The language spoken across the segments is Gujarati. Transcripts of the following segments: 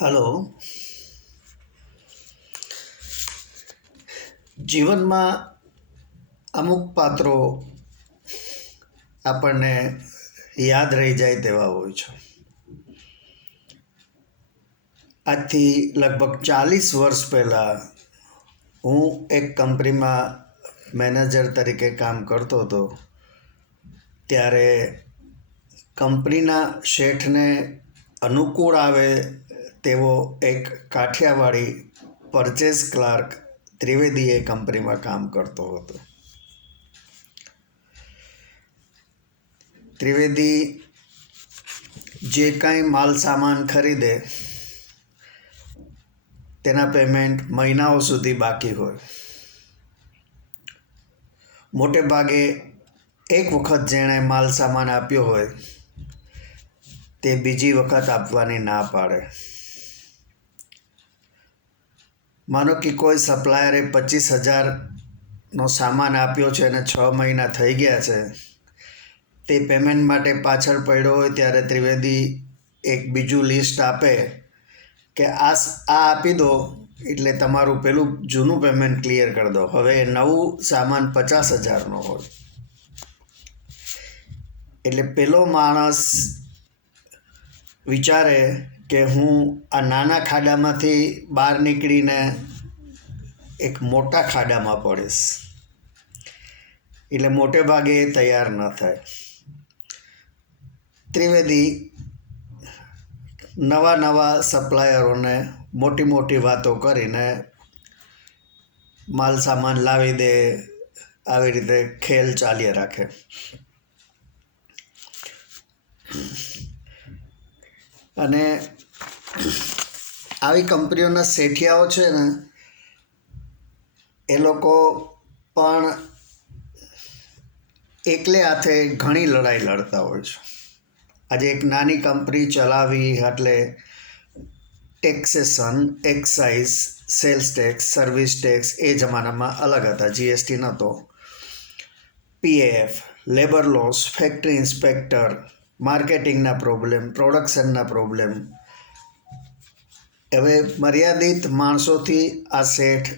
હલો. જીવનમાં અમુક પાત્રો આપણને યાદ રહી જાય તેવા હોય છે. આજથી લગભગ ચાલીસ વર્ષ પહેલાં હું એક કંપનીમાં મેનેજર તરીકે કામ કરતો હતો. ત્યારે કંપનીના શેઠને અનુકૂળ આવે તેવો એક કાઠિયાવાડી પરચેસ ક્લાર્ક ત્રિવેદી એ કંપનીમાં કામ કરતો હતો. ત્રિવેદી જે કાંઈ માલ સામાન ખરીદે, તેના પેમેન્ટ મહિનાઓ સુધી બાકી હોય. મોટે ભાગે એક વખત જેણે માલ સામાન આપ્યો હોય, તે બીજી વખત આપવાની ના પાડે. માનો કે કોઈ સપ્લાયરે પચીસ હજારનો સામાન આપ્યો છે અને છ મહિના થઈ ગયા છે, તે પેમેન્ટ માટે પાછળ પડ્યો હોય ત્યારે ત્રિવેદી એક બીજું લિસ્ટ આપે કે આ આ આપી દો, એટલે તમારું પેલું જૂનું પેમેન્ટ ક્લિયર કરી દો. હવે નવું સામાન પચાસ હજારનો હોય. એટલે પેલો માણસ વિચારે કે હું આ નાના ખાડામાંથી બહાર નીકળીને એક મોટા ખાડામાં પડીશ. એટલે મોટે ભાગે એ તૈયાર ન થાય. ત્રિવેદી નવા નવા સપ્લાયરોને મોટી મોટી વાતો કરીને માલ સામાન લાવી દે, આવી રીતે ખેલ ચાલ્યા રાખે. અને આવી કંપનીઓના શેઠિયાઓ છે ને, એ લોકો પણ એકલે હાથે ઘણી લડાઈ લડતા હોય છે. આજે એક નાની કંપની ચલાવી એટલે taxation, excise, sales tax, service tax એ જમાનામાં અલગ હતા. જીએસટી નહોતો. PF labour laws, factory inspector માર્કેટિંગના પ્રોબ્લેમ, પ્રોડક્શનના પ્રોબ્લેમ. હવે મર્યાદિત માણસોથી આ શેઠ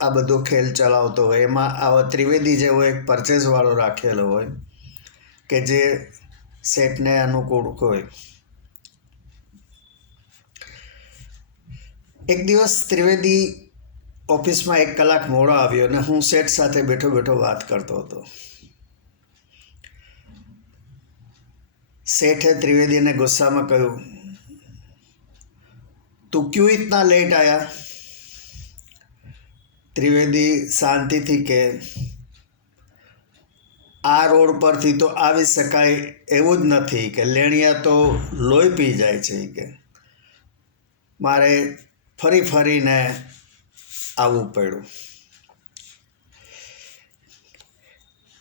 આ બધો ખેલ ચલાવતો હોય, એમાં આવા ત્રિવેદી જેવો એક પરચેસવાળો રાખેલો હોય, કે જે શેઠને અનુકૂળ હોય. એક દિવસ ત્રિવેદી ઓફિસમાં એક કલાક મોડો આવ્યો અને હું શેઠ સાથે બેઠો બેઠો વાત કરતો હતો. શેઠે ત્રિવેદીને ગુસ્સામાં કહ્યું, તું ક્યું ઇતના લેટ આવ્યા ત્રિવેદી શાંતિથી કે, આ રોડ પરથી તો આવી શકાય એવું જ નથી કે લેણિયા તો લોહી પી જાય છે કે. મારે ફરી ફરીને આવવું પડ્યું.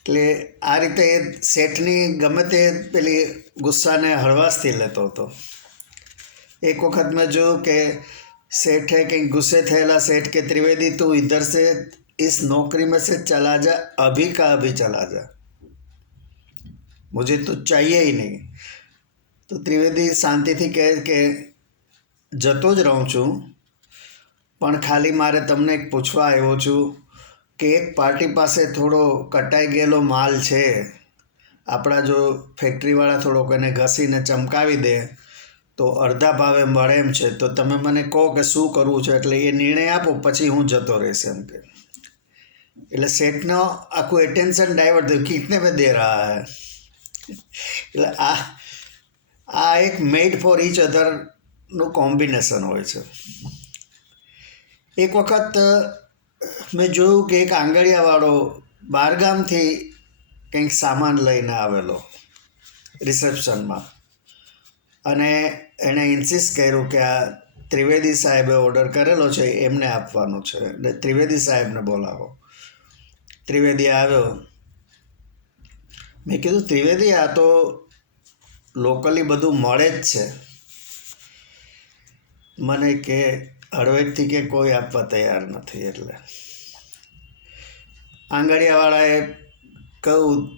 એટલે આ રીતે એ શેઠની ગમે તે પેલી ગુસ્સાને હળવાશથી લેતો હતો એક વખત મેં જોયું કે सेठ है कहीं गुस्से थेला सेठ के त्रिवेदी तू इधर से इस नौकरी में से चला जा अभी का अभी चला जा मुझे तो चाहिए ही नहीं તો ત્રિવેદી શાંતિથી કહે કે જતો જ રહું છું પણ ખાલી મારે તમને એક પૂછવા આવ્યો છું કે એક પાર્ટી પાસે થોડો કટાઈ ગયેલો માલ છે, આપણા જો ફેક્ટરીવાળા થોડોક એને ઘસીને ચમકાવી દે, તો અડધા ભાવે મળે એમ છે. તો તમે મને કહો કે શું કરવું છે? એટલે એ નિર્ણય આપો, પછી હું જતો રહીશ એમ કે. એટલે શેઠનો આખું એટેન્શન ડાયવર્ટ થયું. કિતને મેં દે રહા હૈ? એટલે આ આ એક મેડ ફોર ઈચ અધરનું કોમ્બિનેશન હોય છે. એક વખત મેં જોયું કે એક આંગળિયાવાળો બહારગામથી કંઈક સામાન લઈને આવેલો રિસેપ્શનમાં. અને એણે ઇન્સિસ્ટ કર્યું કે આ ત્રિવેદી સાહેબે ઓર્ડર કરેલો છે, એમને આપવાનો છે. એટલે ત્રિવેદી સાહેબને બોલાવો. ત્રિવેદી આવ્યો. મેં કીધું, ત્રિવેદી, આ તો લોકલી બધું મળે જ છે. મને કે હળવેકથી કે કોઈ આપવા તૈયાર નથી એટલે. આંગળિયાવાળાએ કહ્યું,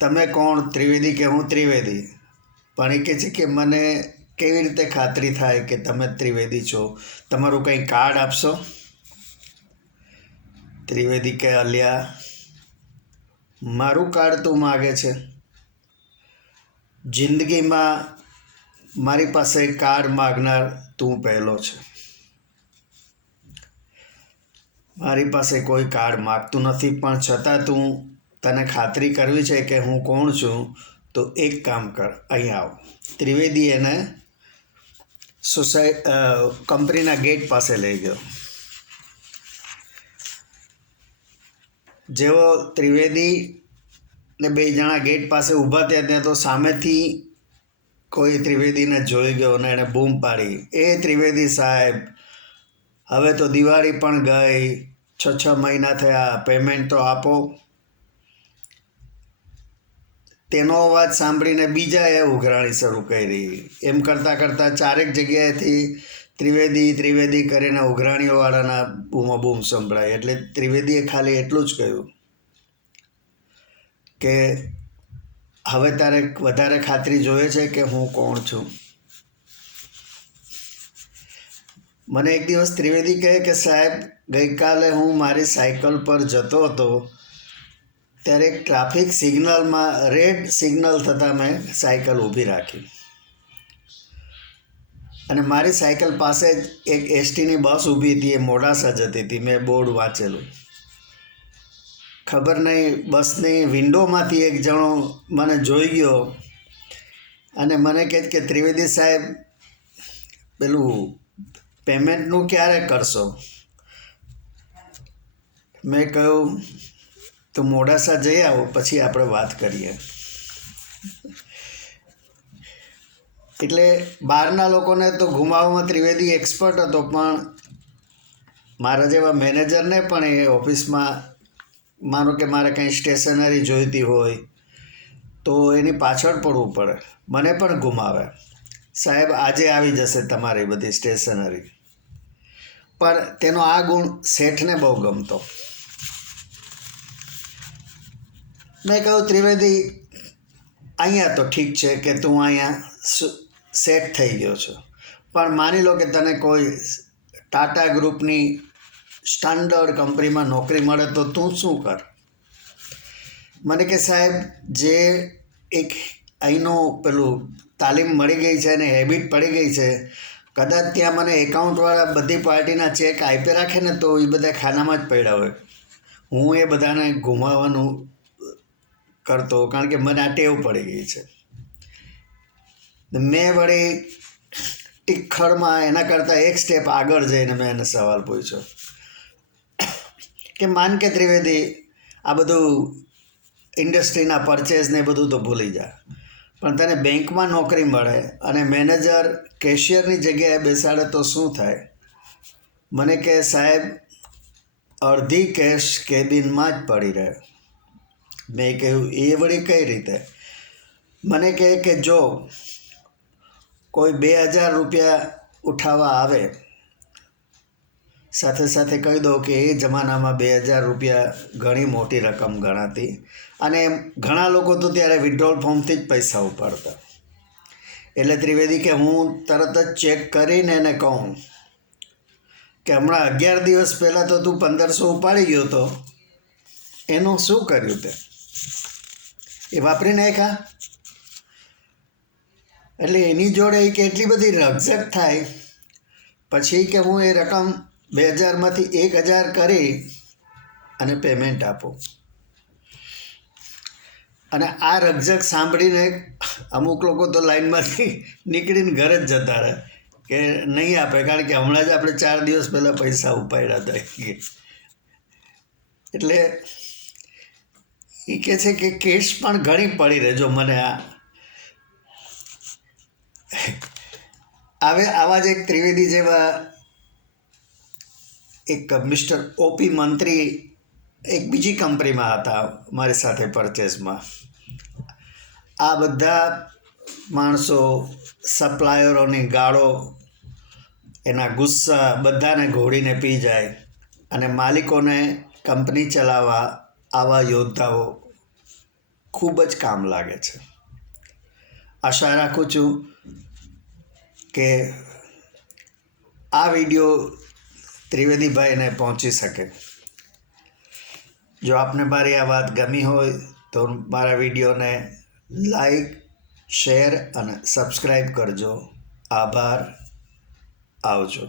તમે કોણ? ત્રિવેદી કે હું ત્રિવેદી? પણ એ કહે છે કે, મને કેવી રીતે ખાતરી થાય કે તમે ત્રિવેદી છો? તમારું કંઈ કાર્ડ આપશો? ત્રિવેદી કે અલ્યા, મારું કાર્ડ તું માગે છે. જિંદગીમાં મારી પાસે કાર્ડ માગનાર તું પહેલો છે. મારી પાસે કોઈ કાર્ડ માગતું નથી, પણ છતાં તું તને ખાતરી કરવી છે કે હું કોણ છું, તો એક કામ કર, અહીં આવ. ત્રિવેદી એને સોસાય કંપનીના ગેટ પાસે લઈ ગયો. જેવો ત્રિવેદી ને બે જણા ગેટ પાસે ઊભા થયા ત્યાં તો સામેથી કોઈ ત્રિવેદીને જોઈ ગયો અને એણે બૂમ પાડી. એ ત્રિવેદી સાહેબ હવે તો દિવાળી પણ ગઈ. છ છ મહિના થયા. પેમેન્ટ તો આપો. તેનો અવાજ સાંભળીને બીજાએ ઉઘરાણી શરૂ કરી. એમ કરતાં કરતાં ચારેક જગ્યાએથી ત્રિવેદી ત્રિવેદી કરીને ઉઘરાણીઓવાળાના બૂમા બૂમ સંભળાય. એટલે ત્રિવેદીએ ખાલી એટલું જ કહ્યું કે, હવે તારે વધારે ખાતરી જોઈએ છે કે હું કોણ છું? મને એક દિવસ ત્રિવેદી કહે કે, સાહેબ, ગઈકાલે હું મારી સાયકલ પર જતો હતો, ત્યારે એક ટ્રાફિક સિગ્નલમાં, રેડ સિગ્નલ થતાં મેં સાયકલ ઊભી રાખી. અને મારી સાયકલ પાસે જ એક એસટીની બસ ઊભી હતી, એ મોડાસા જતી હતી, મેં બોર્ડ વાંચેલું. ખબર નહીં, બસની વિન્ડોમાંથી એક જણો મને જોઈ ગયો અને મને કહે કે, ત્રિવેદી સાહેબ, પેલું પેમેન્ટનું ક્યારે કરશો? મેં કહ્યું, તો મોડાસા જઈ આવો, પછી આપણે વાત કરીએ. એટલે બહારના લોકોને તો ગુમાવવામાં ત્રિવેદી એક્સપર્ટ હતો, પણ મારા જેવા મેનેજરને પણ એ ઓફિસમાં, માનો કે મારે કંઈ સ્ટેશનરી જોઈતી હોય, તો એની પાછળ પડવું પડે. મને પણ ગુમાવે. સાહેબ, આજે આવી જશે તમારી બધી સ્ટેશનરી પણ તેનો આ ગુણ શેઠને બહુ ગમતો. મેં કહ્યું, ત્રિવેદી, અહીંયા તો ઠીક છે કે તું અહીંયા સેટ થઈ ગયો છો. પણ માની લો કે તને કોઈ ટાટા ગ્રુપની સ્ટાન્ડર્ડ કંપનીમાં નોકરી મળે તો તું શું કર? મને કે, સાહેબ, જે એક અહીંનું પેલું તાલીમ મળી ગઈ છે અને હેબિટ પડી ગઈ છે કદાચ ત્યાં મને એકાઉન્ટવાળા બધી પાર્ટીના ચેક આપી રાખે ને તો એ બધા ખાનામાં જ પડ્યા હોય. હું એ બધાને ગુમાવવાનું કરતો કારણ કે મને આ ટેવ પડી ગઈ છે. મેં વળી ટીખળમાં એના કરતાં એક સ્ટેપ આગળ જઈને મેં એને સવાલ પૂછ્યો કે માન કે ત્રિવેદી આ બધું ઇન્ડસ્ટ્રીના પરચેસ ને બધું તો ભૂલી જા. પણ તને બેંકમાં નોકરી મળે અને મેનેજર કેશિયરની જગ્યાએ બેસાડે તો શું થાય? મને કહે સાહેબ, અડધી કેશ કેબિનમાં જ પડી રહે. મેં કહ્યું, એ વળી કઈ રીતે? મને કહે કે, જો કોઈ બે હજાર રૂપિયા ઉઠાવવા આવે, સાથે સાથે કહી દઉં કે એ જમાનામાં બે હજાર રૂપિયા ઘણી મોટી રકમ ગણાતી. અને ઘણા લોકો તો ત્યારે વિડ્રોલ ફોર્મથી જ પૈસા ઉપાડતા. એટલે ત્રિવેદી કે હું તરત જ ચેક કરીને એને કહું કે હમણાં અગિયાર દિવસ પહેલાં તો તું પંદરસો ઉપાડી ગયો હતો એનું શું કર્યું તે? એ વાપરી નાખ્યા? એટલે એની જોડે કે એટલી બધી રકઝક થાય, પછી કે હું એ રકમ બે હજારમાંથી એક હજાર કરી અને પેમેન્ટ આપો. અને આ રકઝક સાંભળીને અમુક લોકો તો લાઇનમાંથી નીકળીને ઘરે જ જતા રહે કે નહીં આપે, કારણ કે હમણાં જ આપણે ચાર દિવસ પહેલાં પૈસા ઉપાડ્યા હતા એટલે એ કહે છે કે કેસ પણ ઘણી પડી રહે, જો મને આ. આવે આવા જ એક ત્રિવેદી જેવા એક મિસ્ટર ઓપી મંત્રી એક બીજી કંપનીમાં હતા, મારી સાથે પરચેસમાં આ બધા માણસો સપ્લાયરોની ગાળો, એના ગુસ્સા બધાને ઘોડીને પી જાય અને માલિકોને કંપની ચલાવવા આવા યોદ્ધાઓ ખૂબ જ કામ લાગે છે. આશા રાખું છું કે આ વીડિયો ત્રિવેદીભાઈને પહોંચી શકે. જો આપને મારી આ વાત ગમી હોય તો મારા વિડીયોને લાઈક, શેર અને સબસ્ક્રાઈબ કરજો. આભાર. આવજો.